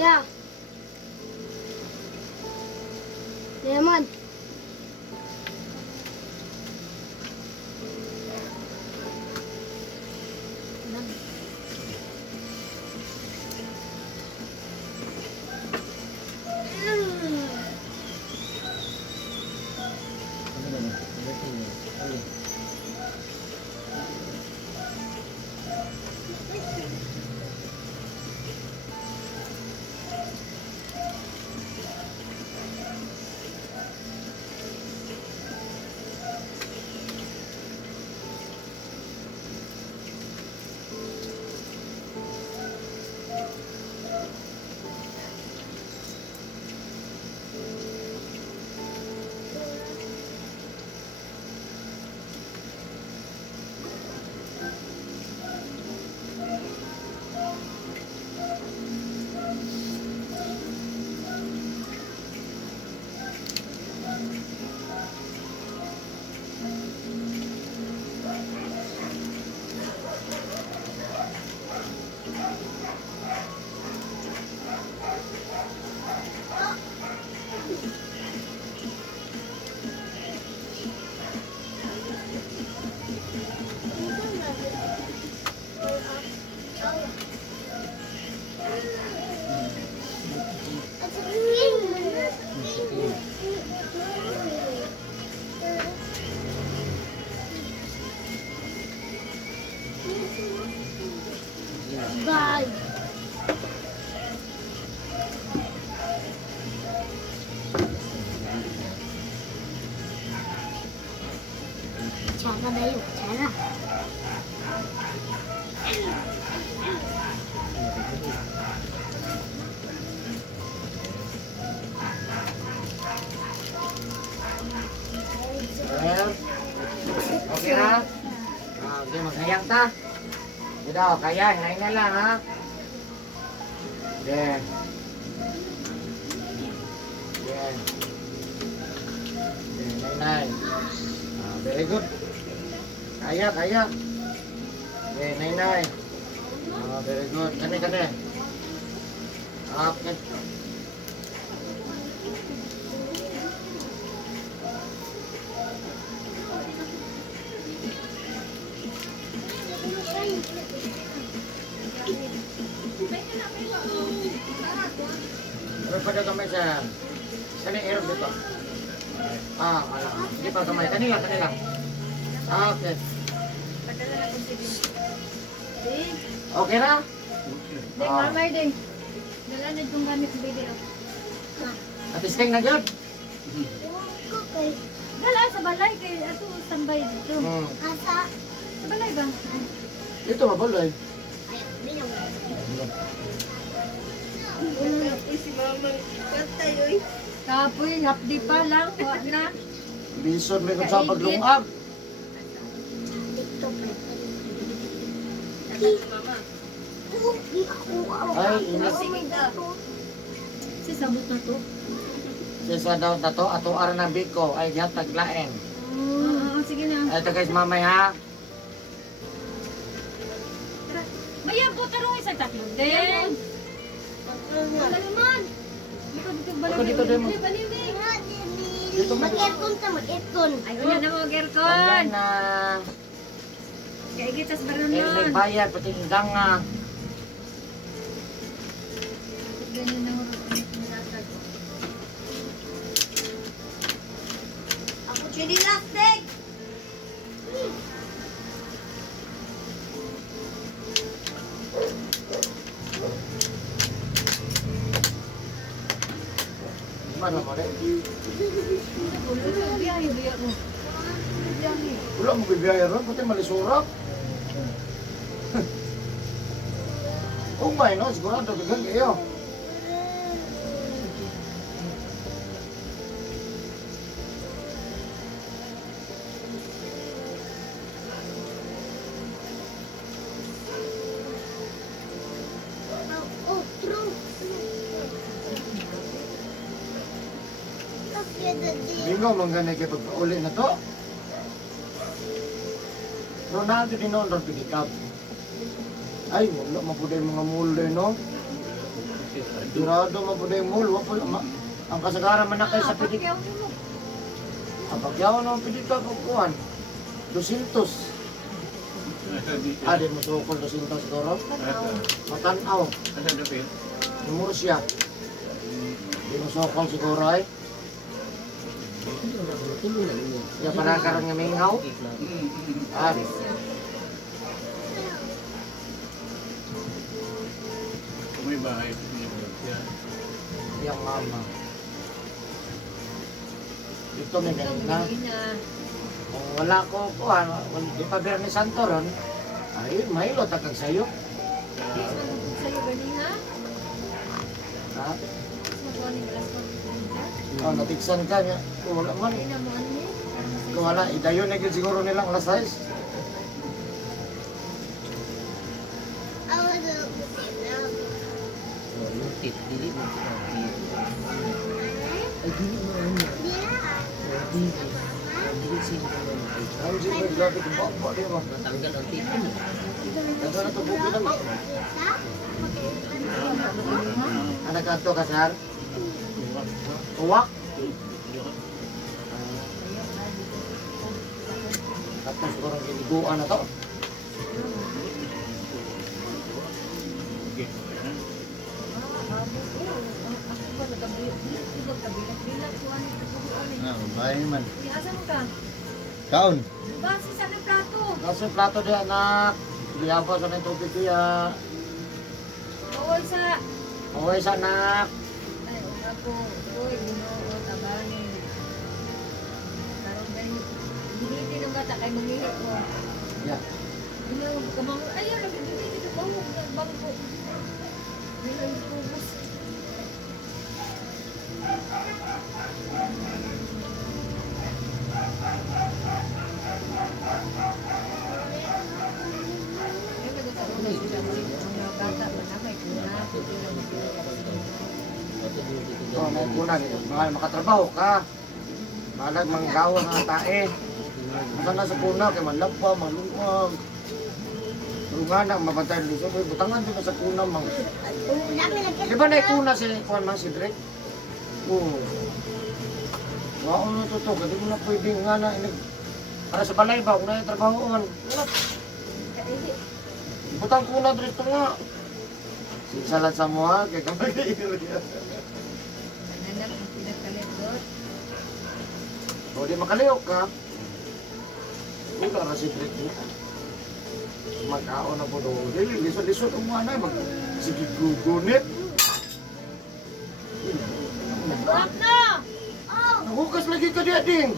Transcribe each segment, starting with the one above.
Yeah. Lemon. Bye. Cara dayo, cara. Well, okay na? Sige, maghayang ta. Dito, kaya, hinayin na lang, ha? Then. Then. Then, nainay. Very good. Kaya, kaya. Then, nainay. Very good. Kani, kani. Okay. Pero pada kamay sa kanina air dito. Malang. Hindi pa kamay. Kanila, kanila. Okay. Okay na? Ding, mamay ding. Dalanid kong gamit ng video. Natisting na dyan? Dala sa balay kay ato tambay dito. Asa? Sa balay ba? Dito mabalay. Kapoy, hapdi pa lang. Huwa na. Bison may kung sa paglungag. Ay, inis. Si sabot na to. Sisa daw na to, ato ara ng biko. Ay, diyan taglaeng. Sige na. Ay, ito guys, mamay ha. Bayan po tarong isa tatlo. Den. Balaman. Dito balaman. Ako dito din mo. Dito mo. Mag-aircon ta, mag-aircon. Ay, wala na mag-aircon. Hanggang na Kaya gitas baron may nun. bayad, pati hanggang nga. Ganyan na mo nilatag. Ako chili lastig. Ano mo rin? Biyahe mo. Wala mo bibiyaya ron, pati malisurak. Kung may no, sigurado bigang kayo. Oh, true. Bingo mong ganay kayo pagpauli na to. Ronaldo din noon ron pigikap. Ay, wala mapuday mga mulay no. Durado mo po na yung mall. Ang kasagaran man na kayo sa pidik. Pakyaw mo. Ang pagyawan naman pidik ka kukuhan. 200. Ah, di mo sukol 200 siguro. Matanaw. Umuro siya. Di mo sukol siguro ay. Ya para karon nga mingaw. Ah, May bahay. yang mama. Dito may ganun na. Kung wala ko kuhan, di pa Bernie Santo ron, ay, mahilo takag sa'yo. Sa'yo gani ha? Ha? Magawa ni Glass Computer. Oh, natiksan ka niya. Kung wala man, Hindi na mo ano eh. kung wala, idayon na yun siguro nilang alas 6. Ang sige, grabe kong baba, di ba? Natanggal ang tip. Nagano na ito, buki naman. Anak ka ito, kasar? Uwak? Tapos siguro giniguan na to. Bahay man. Asa mo ka? Kaon. Ba, si sana plato. Nasa yung plato di anak. Diyapo sa ng tubig diya. Bawal sa... Away sa anak. Ay, ako. Uy, ginoo, tabangin. Karoon ganyan. Hiniti ng bata kay manghihit mo. Yeah. Ginoo, kamang... Ayun, nagdibig dito. Bangko. Bangko. Ginoo, kubos. Ayun, nagsasabi na sila mo. Ang mga bata, manamay ko na. Pwede lang So, may kunan. Mahal makatrabaho ka. Malag manggawa ng tae. Masa na sa kuna, kay manlapa, malungkog. Lungan ang mabantay dito. Butangan dito sa kuna, mang. Di ba na kuna si Juan Mang Sidrek? Oo. Wow, ano to to? Hindi mo na pwedeng nga na. Para sa balay ba? Kung na yung trabahoon. Butang kuna dito nga. Salat sa mua, kaya kamay Nanak, ang pinagkalipot. o di makaliyok ka. Kung ka si Sidrek mo. Magkaon na po doon. Dili, lisod-lisod ang mga na. Sige, gugunit. Buwak na! Nahugas lagi ka diya, Ding.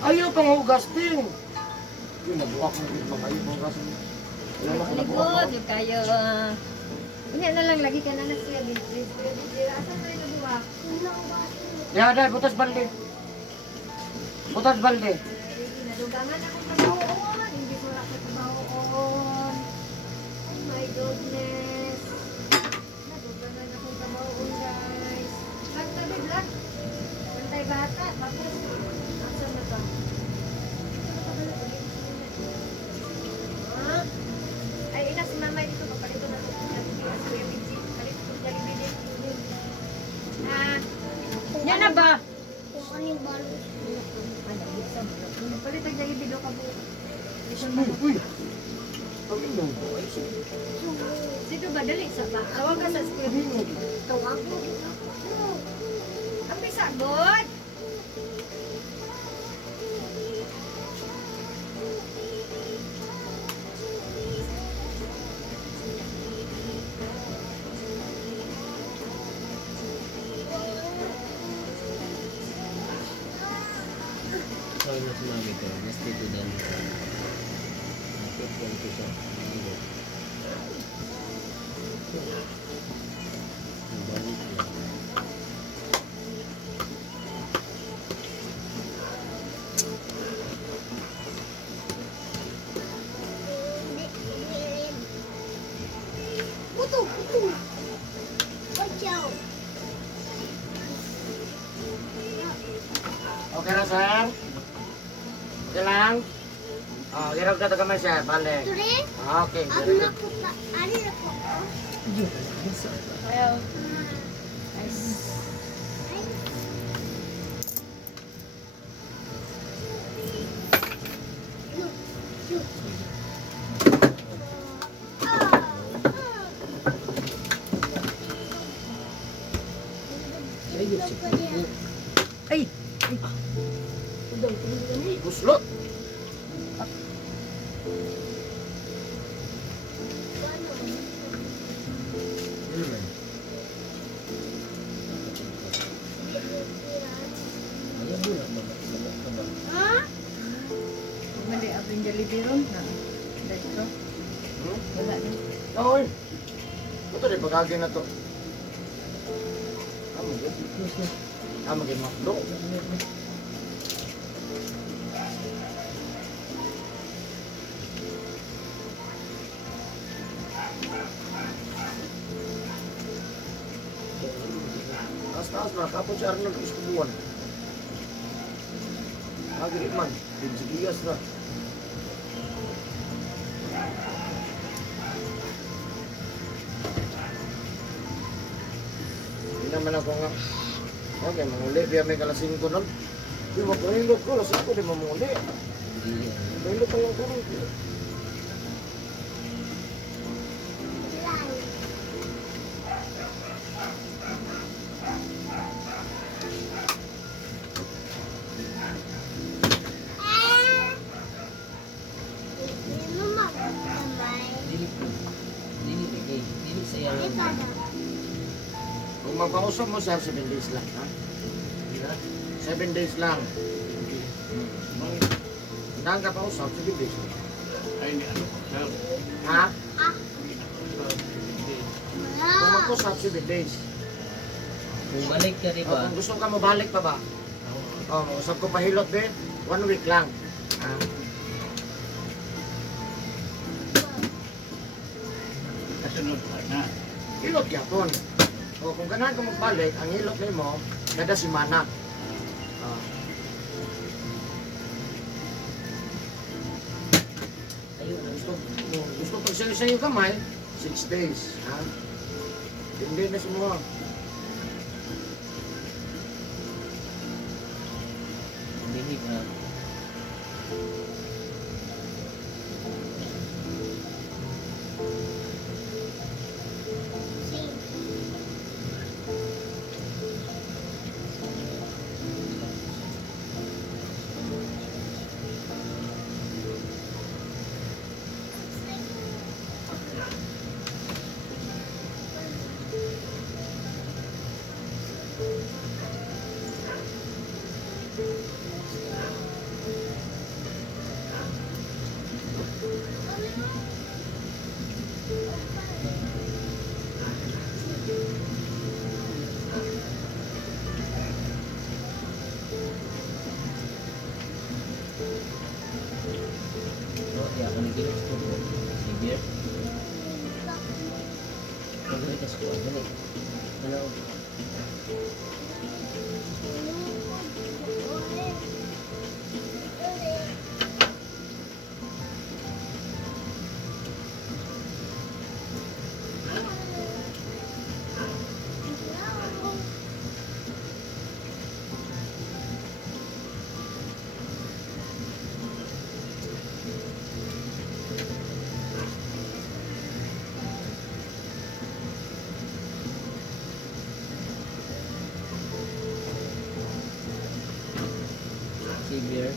Ayaw pang hugas, Ding. Yun, nabuak mo din mga ayaw hugas. Wala na ko nabuak. Likod, yung kayo. Hindi na lang, lagi ka na na siya. Asan na yung nabuwak? Ya, dahil, butas balde. Butas balde. Nadugangan akong trabahoon. Hindi ko lang trabahoon. Oh my goodness. Nadugangan akong trabahoon, guys. Tabi, black. Pantay bata. Tapos, asan na ba? Ah? Ay, ina, si mama dito. Papalito na ito. Kuya Binji. Palito ko dali bilin. Yan na ba? Palit ang dali bilo ka po. Uy, uy. Sino ba? Dali sa ba? Tawag ka sa school. Tawag mo. Ang may sagot. Ikaw na sumami ko. Mas dito dan. Nakit ko ito sa video. Balik na. Puto, puto. Okay na, sir? Okay lang? Oh, hirap ka taga sir. Bale. Okay. Ano na po? Ayaw. Ice. Ayun si Pupo. Ay! Buslot. Ayaw mo lang ba? Mali abing Jollibee ron na. Dito. Wala na. Oy. Ito rin bagagay na to. Amo gid. Amo gid makdo. Taas na, tapos si Arnold gusto buwan. Lagi man, Pinsigiyas na. Hindi naman ako nga. Okay, manguli, biya may kalasing ko nun. Di ba, panilot ko, lasing ko, di mamuli. Hindi. Panilot ko lang ko. Dili po. Dili bigay. Dili sayang. Kung magpausap mo sir, 7 days lang, ha? 7 days lang. Hanggang ka pausap, 7 days lang. Ay, ni ano ko, sir. Ha? Hindi ako, sir. Hindi. Kung magpausap, 7 days. Kung balik ka O, diba? kung gusto ka mabalik pa ba? O, mag-usap ko pahilot din, 1 week lang. Ha? Kasunod pa na. Hilot yapon. O, kung ganahan ka magbalik, ang hilot mo, kada simana. O. Ayun ang Gusto pag sa iyo kamay, 6 days. Ha? Hindi na semua. Dili ba? No, di ako nagilip ko. Si Beer. Pagkali ka sa dali. Ano? Si Beer.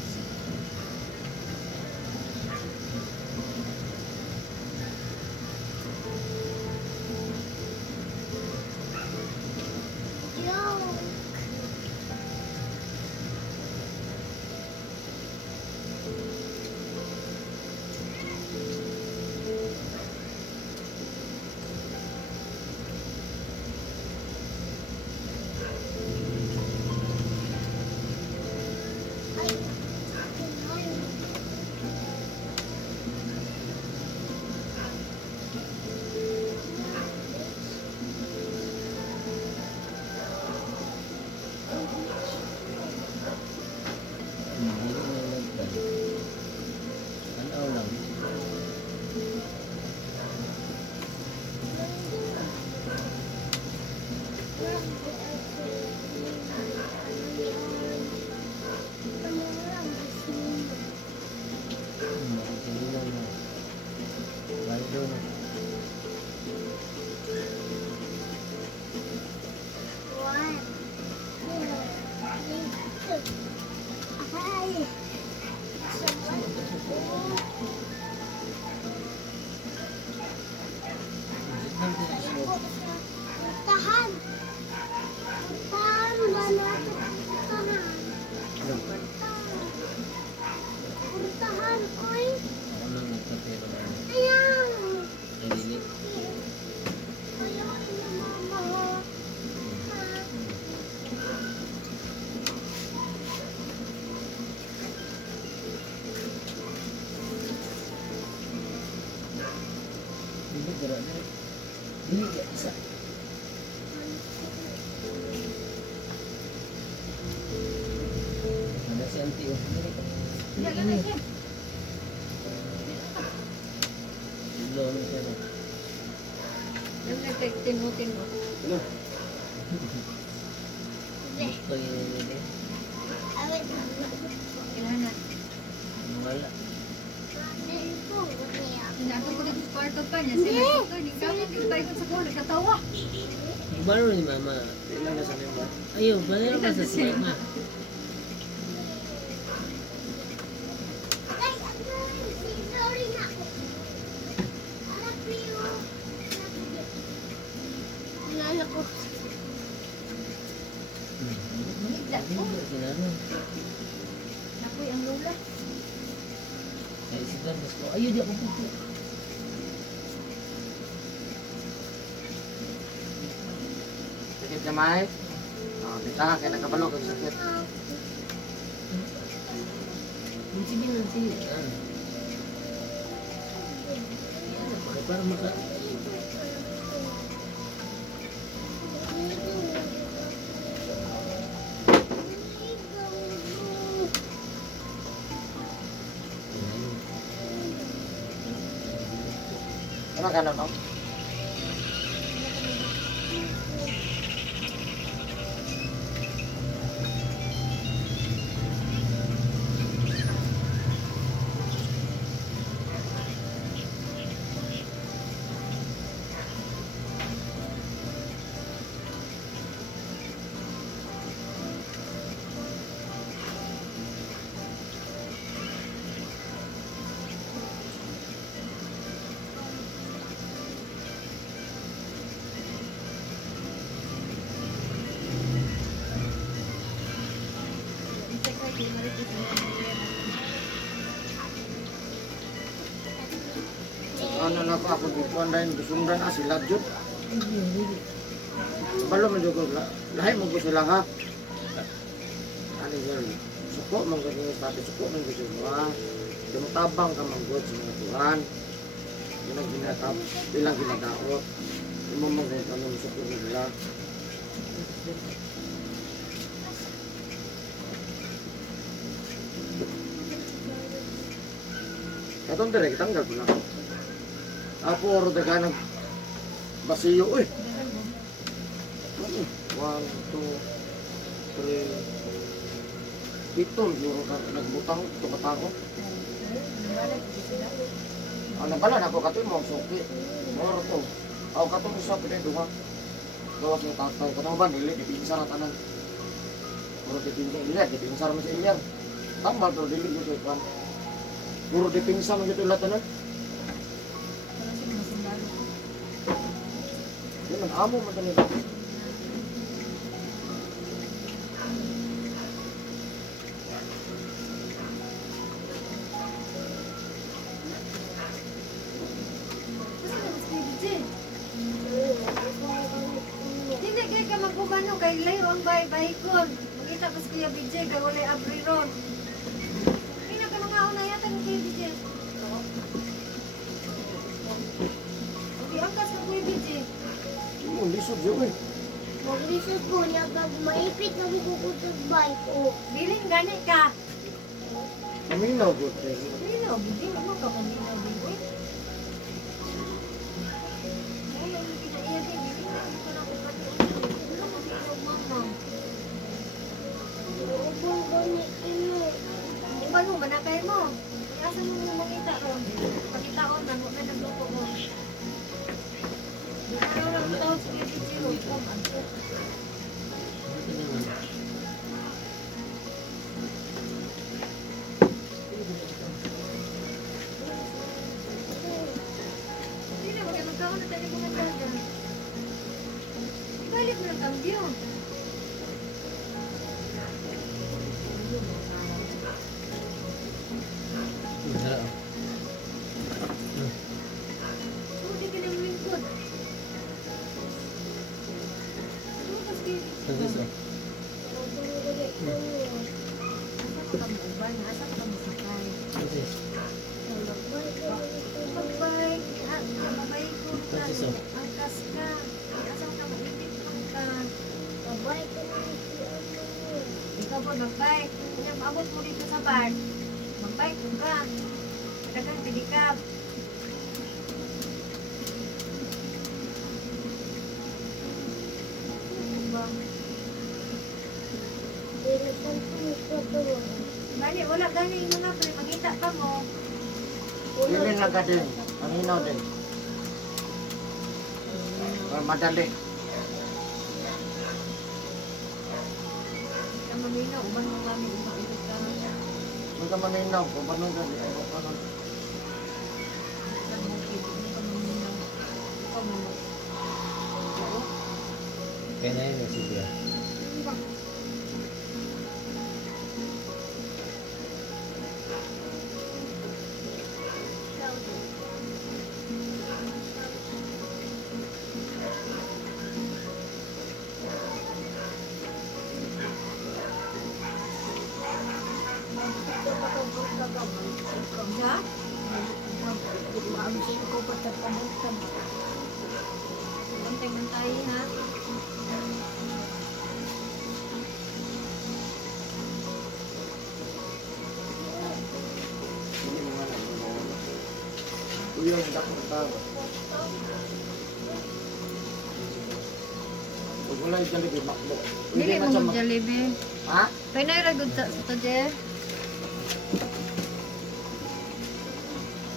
Dili ka isa. Ada si auntie oh. Dili ka. Hindi ka na siya. Hello, ano siya na? Yung nagtitino-tin mo. Ano? Gusto yun yun eh. Kailangan. Wala. Inato ko na sa kwarto pa niya. Sila ko ni kapit yung tayo sa kulo. Katawa. Baro ni mama. Ilan na sa lima? Ayaw, baro ka sa si mama. Higda ko. Kinano. Nakoy ang lola. Kaya si Carlos ko. Ayaw, di ako pupo. Sakit kamay? Bitahan kaya nagkabalo kag sakit. Hindi bilang siya. Para maka... Ano ka na no? I-check ko yung maritis mo. Ano na ako dito anday gusundan sila jud. Balo man jud ko lahi mo ko sila ha. Ani gani. Suko man ko ni pati suko man ko ha. Tabang ka man gud sa mga tuhan. Ilang ginatap, ilang ginadaot. Imo man ko kanang suko nila. Katong dire kitanggal ko na. Ako oro daga ng basiyo uy. 1, 2, 3 pitol yung nagbutang ito katako. Ano pala na ako katoy mo suki. Moro to. Aw katong isa pila duha. Gawas ni tatay katong ba nili dipinsa ra tanan. Moro dipinsa ila dipinsa ra man sa ilyang. Tambal to dili gyud kan. Puro dipinsa man gyud lahat tanan. Wala siya masundalo ko. Di man amo man tanan. Hindi kaya ka magkumano kay Layro ang bahay-bahay ko. Magkita pa si Kuya BJ kay wala abri ron. Hindi na ka mga unayatan ni Kuya BJ. Okay, angkas ka Kuya BJ. Mo lisod yo eh. Maglisod ko niya pag maipit na bukukutog bike ko. Bilin gani ka. Aminaw gud eh. Linaw, BJ. Ano ka man linaw, BJ? Wala yung kinaiya din. Bilin na ito na ko pati. Ano mo bilog, mama? Ubong gani ino. Ibalo, manakay mo. Iasan mo na makita ron. Pagkitaon, namo na nagluto mo. Araw lang ko tawag sa Kuya BJ. Huwag ko. Ito naman. Hindi na, magkakaon na tayo mga dada. Ibalik mo ng kambyo. Harap. Hindi ka nang lingkod. Ano ka sige? Tapos oh. Asak ka mo ubay, asak ka mo sakay. Tapos. Pagbay, mabay ko ka. Tapos oh. Ang malakas ka. Asa ka mag-ibig ka. Babay ko na si ano. Ikaw po mag-bike. Kanya maabot mo dito sa bar. Mag-bike mo ka. Madagang pilikap. Diba? Pero saan ko nito to? Bali, wala gani mo na pre. Magkita pa mo. Dili na ka din. Ang hinaw din. Madali. Ang mamina, uman mo kami. Umakibig ka. Huwag ka maninaw. Kung paano ka din. Ang bukid. Hindi ka mamina. Ikaw mo. Oo. Kaya na yun, sige. Siya? Bantay-bantay ha. Hindi mo nga lang. Uyo, hindi ako nagbawa. Huwag mo lang yung Jollibee, makbo. Dili na mo siya mag-Jollibee. Ha? Kaya na yung sa to, Jer.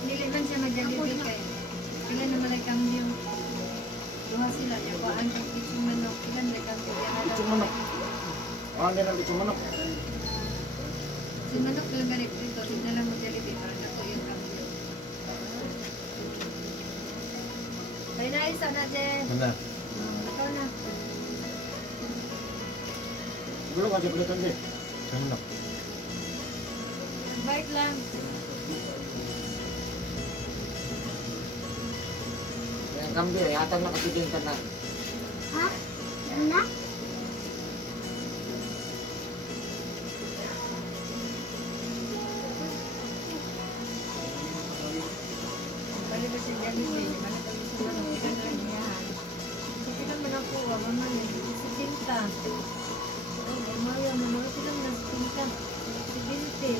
Dili man siya mag-Jollibee kay. Kailan naman ay kambyo. Duha sila. Yabaan kang kitchen manok. Ilan na kambyo. Yan na Lechong lang. manok. Ano na lechong manok? Si manok lang ganit dito. Tignan lang mag-Jollibee para na po yung kambyo. Kaya na isa na, Jer. Mana? Ikaw na. Gulo ka siya palitan din. Ano? Bike lang. Kaya kambyo, yatang nakatigil ka na. Ha? Na? Balik ka sa Jollibee. Balik ka sa manok. Ilan lang niya. So, ilan man ako. Wala man eh. Si Tinta. Oh, Maya, manok. Ilan na si Tinta. Si Binti.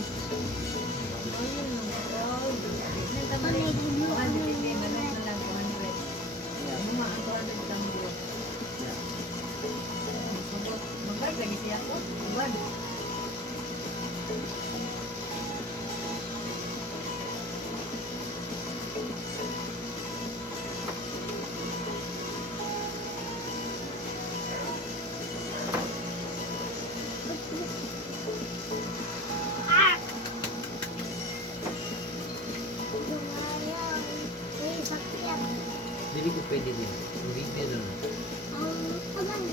Ayun lang. Wow. Ilan naman eh. 200 eh. Manok na lang. 200. Ano nga ang 200 lang yun? Magbalik lagi siya ako. Iwan. Lumayan. May sakyan. Dili ko pwede din. Video doon. Ang kulang.